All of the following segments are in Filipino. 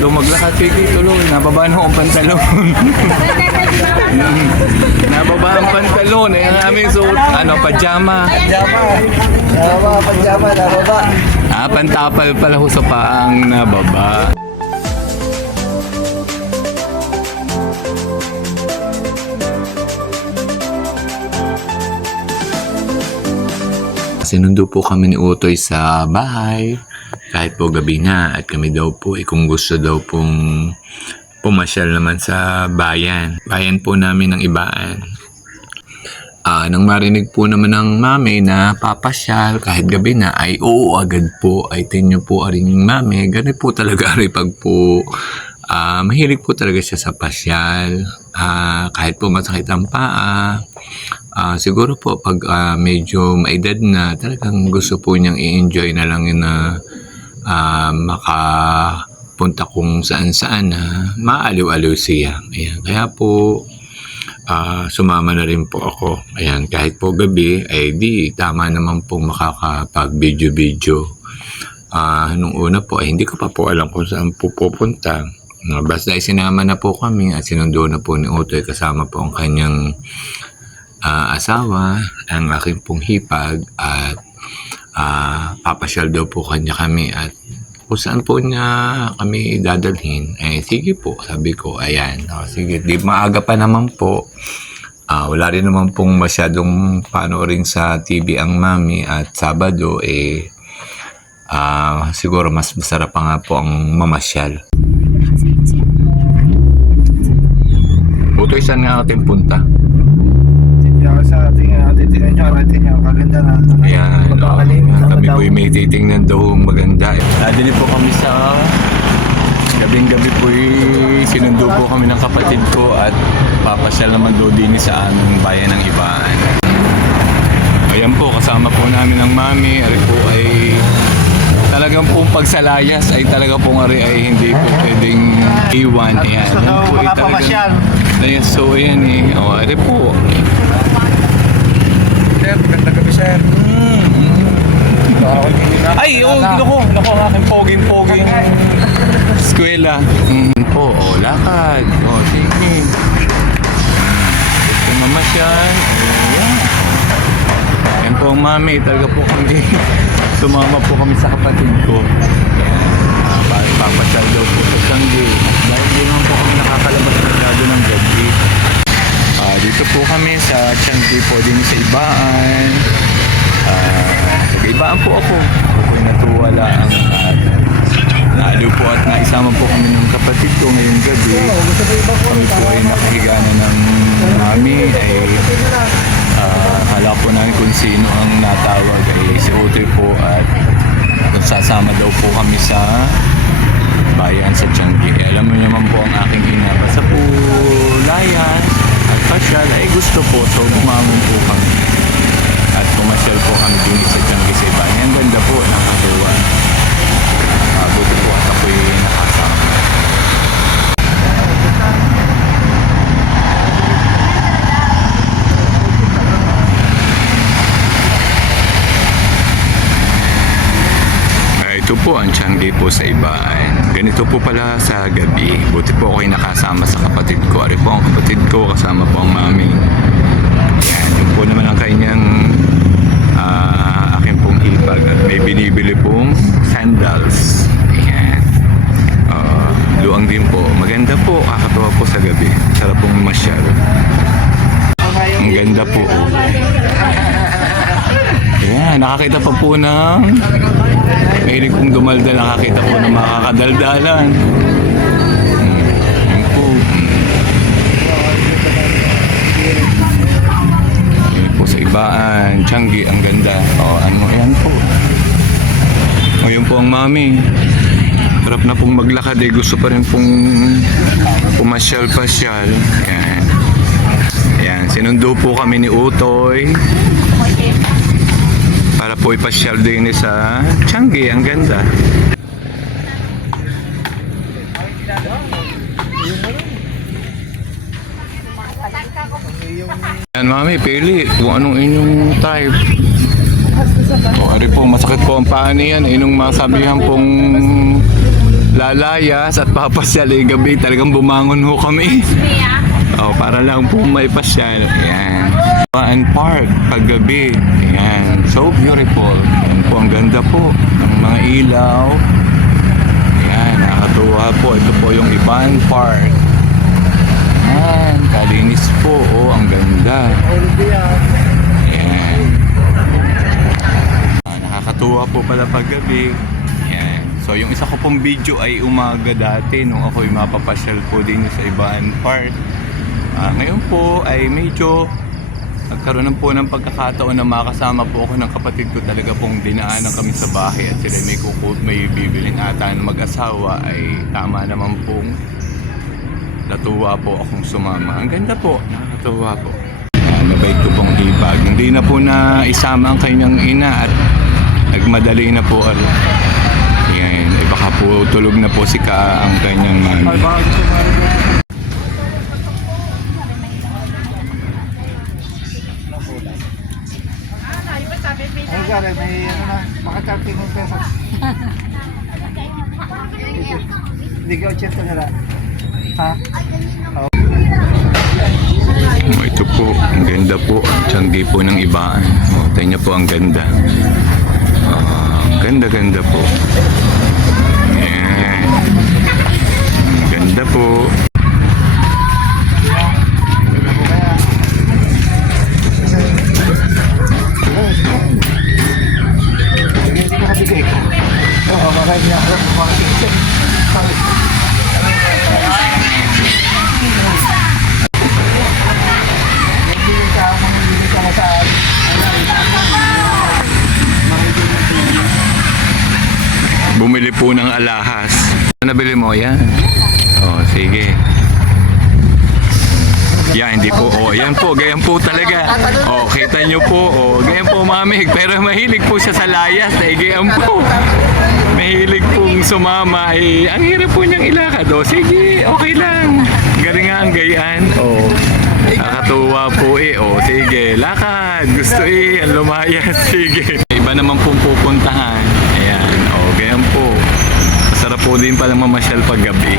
daw maglakad kay Tito Loy. Nababaan ho ang pantalon. Nababa ang pantalon. Eh, ang aming suot, ano, pajama. Pajama. Tama, pajama, tama ba? Ah, pantapal pala ho sa paang nababa. Sinundo po kami ni Utoy sa bahay kahit po gabi na at kami daw po eh, kung gusto daw pong pumasyal naman sa bayan. Bayan po namin ng Ibaan. Ah, nang marinig po naman ng mami na papasyal kahit gabi na ay oo agad po ay tinyo po aring mami ganun po talaga ari pag po ah, mahilig po talaga siya sa pasyal Ah, kahit po masakit ang paa ah, siguro po pag ah, medyo maedad na talagang gusto po niyang i-enjoy na lang yun na ah, makapunta kung saan saan na maaliw-aliw siya Ayan. kaya po Ah, sumama na rin po ako. Ayan, kahit po gabi, ay di, tama naman po makakapag-video-video. Ah, nung una po, ay hindi ko pa po alam kung saan po pupunta. No, basta ay sinama na po kami at sinundo na po ni Utoy kasama po ang kanyang ah, asawa, ang aking pong hipag at ah, papasyal daw po kanya kami at kung saan po niya kami dadalhin, eh sige po, sabi ko, ayan, oh, sige, di maaga pa naman po. Ah, wala rin naman pong masyadong panoorin sa TV ang mami at Sabado, eh, ah, siguro mas masarap pa nga po ang mamasyal. Butoy, saan nga ating punta? Yan sa ating ating tingnan nyo, nyo, kaganda na. Ayan, oh, Magkakaling, kami po may titingnan daw maganda. Nadili po kami sa gabing gabi po sinundo po kami ng kapatid ko at papasyal naman daw din sa aming bayan ng Ibaan. Ayan po, kasama po namin ng mami. Ari po ay talagang po pagsalayas ay talaga po ari ay hindi po pwedeng iwan. Ayan. Gusto daw po ay makapamasyal. talagang- Ayan, so ayan eh. O, ari po. Ganda gabi, sir. Ay, oh, naku, ang aking poging-poging eskwela. Mm, po, oh, lakad. Oh, sige. Gusto mamasyal. Ayan. Yan po ang mami, talaga po kami. Sumama po kami sa kapatid ko. Pa- papasyal daw po sa Sanggi. Dahil di naman po kami nakakalabas masyado ng gabi. Ah, dito po kami sa Changi po din sa Ibaan. Ah, sa Ibaan po ako. Ako po'y natuwala ang at naaliw po at naisama po kami ng kapatid ko ngayong gabi. Kami po ay nakahiga na ng mami ay ah, hala po namin kung sino ang natawag ay si Utoy po at kung sasama daw po kami sa bayan sa Changi. Alam mo naman po ang gumamon po kami. At pumasyal po kami din sa Changi sa iba. Ang ganda po, nakatuwa. Uh, buti po at ako'y nakasama. Ah, ito po ang Changi po sa Ibaan. Ganito po pala sa gabi. Buti po ako'y nakasama sa kapatid ko. Ari po ang kapatid ko, kasama po ang mami. Po naman ang kanyang ah, aking pong hipag at may binibili pong sandals. Ayan. Ah, luang din po. Maganda po, kakatawa po sa gabi. Sarap pong masyal. Ang ganda po. Ayan, nakakita pa po ng Mahilig kong dumaldal, nakakita po ng makakadaldalan. Sa ibaan, Changi, ang ganda. O, ano, ayan po. Yun po ang mami. Harap na pong maglakad eh. Gusto pa rin pong pumasyal-pasyal. Ayan. Ayan, sinundo po kami ni Utoy para po ipasyal din sa Changi. Ang ganda. Yan mami, pili kung anong inyong type. O, ari po, masakit po ang paa niyan. Inong masabihan pong lalayas at papasyal eh gabi talagang bumangon ho kami. Oh, para lang po may pasyal. Ayan. And park paggabi. Ayan. So beautiful. Ayan po, ang ganda po ng mga ilaw. Ayan, nakakatuwa po. Ito po yung Iban Park. Ayan, kalinis po. Oh, ang ganda. Ayan. Ah, nakakatuwa po pala paggabi. Ayan. So yung isa ko pong video ay umaga dati nung ako'y mapapasyal po din sa Ibaan Park. Ah, ngayon po ay medyo nagkaroon ng po ng pagkakataon na makasama po ako ng kapatid ko talaga pong dinaanan kami sa bahay at sila may kukut, may bibiling ata na mag-asawa ay tama naman pong natuwa po akong sumama. Ang ganda po, nakakatuwa po. Ah, nabait ko pong hibag. Hindi na po na isama ang kanyang ina at nagmadali na po ano. Yan, eh, baka po tulog na po si Ka ang kanyang mami. Ay, gari, may ano na, makakarting ng pesos. Hindi ka 80 nila. Ha? Oh, ito po, ang ganda po. Ang tiyanggi po ng ibaan. Oh, tayo niyo po ang ganda. Ganda-ganda po. Yan. Ang ganda po. Alahas. Ano nabili mo? Yan. Oh, sige. Yan, hindi po. Oh, yan po. Ganyan po talaga. Oh, kita nyo po. Oh, ganyan po mamig. Pero mahilig po siya sa layas. Eh, ganyan po. Mahilig pong sumama. Eh, ang hirap po niyang ilakad. Oh, sige. Okay lang. Galing nga ang gayaan. Oh. Nakatuwa po eh. Oh, sige. Lakad. Gusto eh. Ang lumayas. Sige. Iba naman pong pupuntahan. Ayan. Oh, ganyan po. Po din pala mamasyal pag gabi.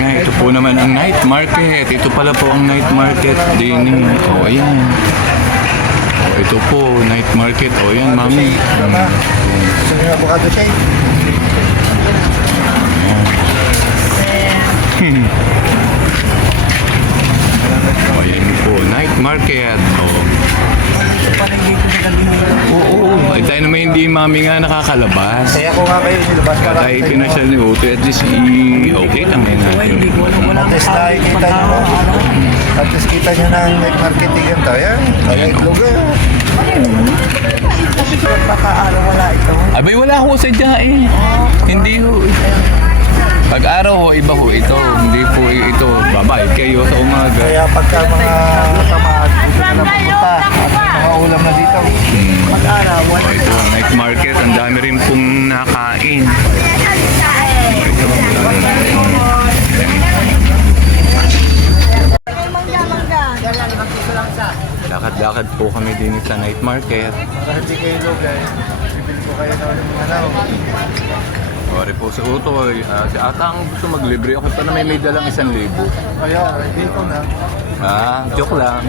Nga, ito po naman ang night market. Ito pala po ang night market din. Oh, ayan. Ito po, night market. Oh, ayan, mami. Gusto niyo avocado shake? Oh, ayan po, night market. Mami nga nakakalabas. Kaya ko nga kayo nilabas para Tayo pinasyal ni Uto, at least i- okay lang ngayon natin. At least nakikita mo. At least kita nyo na ang night marketing yun to. Yan, kahit lugar. Pagkakaaraw wala ito. Abay, wala ho sa eh. Hindi ho. Pag araw ho, iba ho ito. Hindi po ito. Babayad kayo sa umaga. Kaya pagka mga tamaat, dito na lang pupunta. At mga ulam na dito. Pag-araw, Oh, ito night market. Ang dami rin pong nakain. Ito. Lakad-lakad po kami din sa night market. Kahit di kayo lugay, bibili ko kayo ng ano. Sorry po si Uto. ah, si Ata ang gusto maglibre. Ako pa na may may dalang isang libo. Kaya, ready ko na. Ah, joke lang.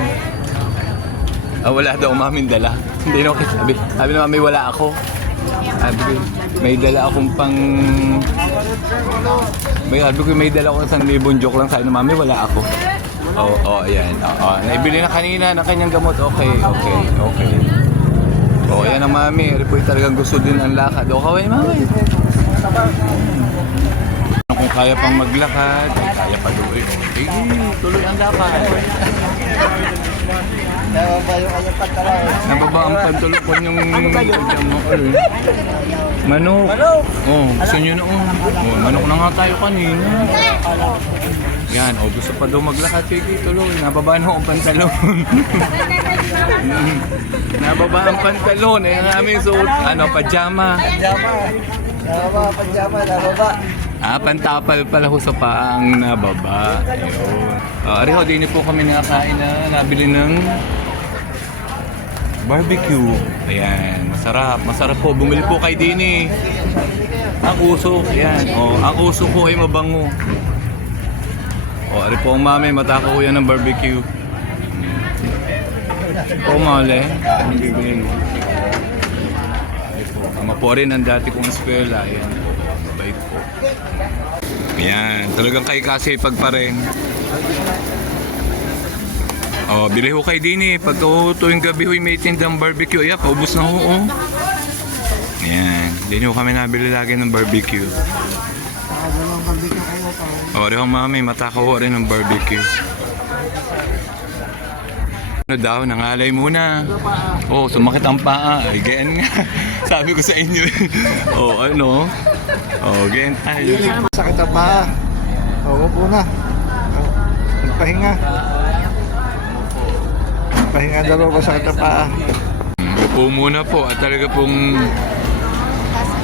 Ah, wala daw mamin dala. Hindi no, sabi. Sabi na mami, wala ako. Sabi ko, may dala akong pang... May sabi ko, may dala akong isang libon joke lang. Sabi na mami, wala ako. Oo, oh, oh, ayan. Oo, naibili na kanina ng kanyang gamot. Okay, okay, okay. Oo, oh, yan ang mami. Ripoy talagang gusto din ang lakad. O, kaway mami. Kung kaya pang maglakad, kaya pa doon. Eh, tuloy ang lakad. Nababa yung kanyang pagkaraw. Nababa ang pantulog ko yung kanyang mo. Manok. Manok. Oh, gusto nyo na oh. oh. Manok na nga tayo kanina. Yan, oh, gusto pa daw maglakad. Sige, tuloy. Nababa na ang pantalon. Nababa ang pantalon. Eh, ang aming suot, ano, pajama. Pajama. Nababa, pajama, nababa. Ah, pantapal pala ho sa paang nababa. Ayun. Uh, Ariho, din po kami nakakain na nabili ng barbecue. Ayan. Masarap, masarap po. Bumili po kay Dini. Ang usok, yan. Oh, ang usok po ay mabango. Oh, ari po ang mami, matako ko yan ng barbecue. Po, mali. Ang bibili mo. Po. Rin ang dati kong eskwela. Yan po. Mabait po. Yan. Talagang kay kasi pag pa rin. Oh, bili ho kay Dini. Pag ho, tuwing gabi ho, may tindang barbecue. Ayan, paubos na ho. Oh. Yan. Dini ho kami nabili lagi ng barbecue. O, rin ho mami, matakaw ho rin ng barbecue. Ano daw, nangalay muna. Oh, sumakit ang paa. Ay, ganyan nga. Sabi ko sa inyo. oh, ano? Oh, ganyan tayo. Sakit ang paa. Oo po na. Oh, Nagpahinga. Pahinga daw ko sakit ang paa. Upo muna po at talaga pong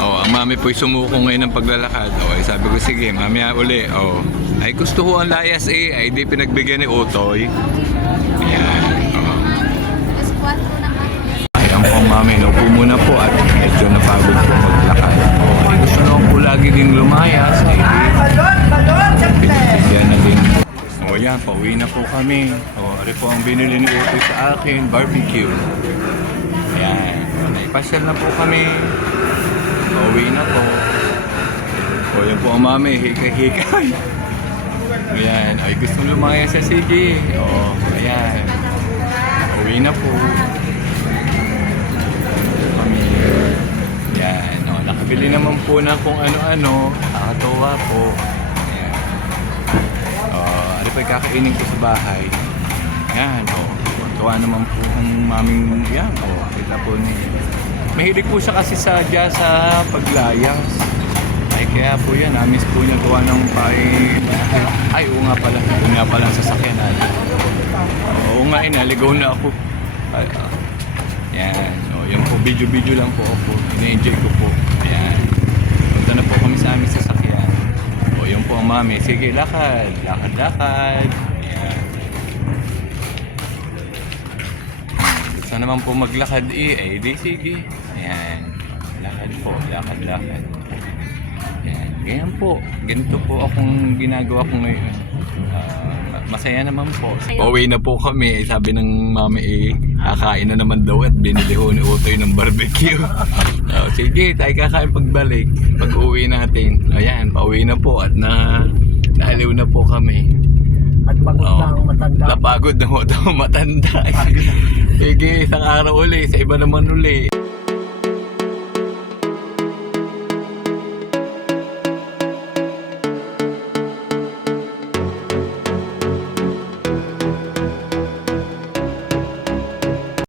Oh, ang mami po'y sumuko ngayon ng paglalakad. Oh, ay sabi ko, sige, mamaya uli. Oh, ay gusto ko ang layas eh. Ay di pinagbigyan ni Utoy. Ayan. Ay, ang pong mami, no, po muna po at medyo napagod po maglakad. Gusto naman po lagi ding lumayas. Pinibigyan na din. O yan, pauwi na po kami. O, ari po ang binili ni Utoy sa akin, barbecue. Ayan, naipasyal na po kami. Pauwi na po. O yan po ang mami, hika-hika. Ayan, ay gusto lumayas sa sige. O, ayan. Pauwi na po. Kami. Ayan, o, nakabili naman po na kung ano-ano. Nakakatawa po. Ayan. Uh, ano pa yung kakainin ko sa bahay? Yan, o. Tuwa naman po ang maming yan, o. Kita po ni... Mahilig po siya kasi sa jazz sa paglayas. Ay, kaya po yan, namis po niya gawa ng pain. Ay, oo nga pala. Oo nga pala ang sasakyan natin. Oo nga, eh, naligaw na ako. Ay, ah. Yan, o. Yan po, video-video lang po ako. Ina-enjoy ko po. Yan. Punta na po kami sa aming sasakyan. O, yun po ang mami. Sige, lakad. Lakad, lakad. Ayan. Gusto naman po maglakad eh. Eh, di sige. Ayan. Lakad po. Lakad, lakad. Ayan. Ganyan po. Ganito po akong ginagawa ko ngayon. Ah, masaya naman po. Pauwi na po kami. Eh, Sabi ng mami eh, kakain na naman daw at binili ho ni Utoy ng barbecue. oh, sige, tayo kakain pagbalik. Pag uwi natin. Ayan, pauwi na po at na naaliw na po kami. At pagod Oo. na ang matanda. Napagod na ho daw matanda. Sige, isang araw uli. Sa iba naman uli.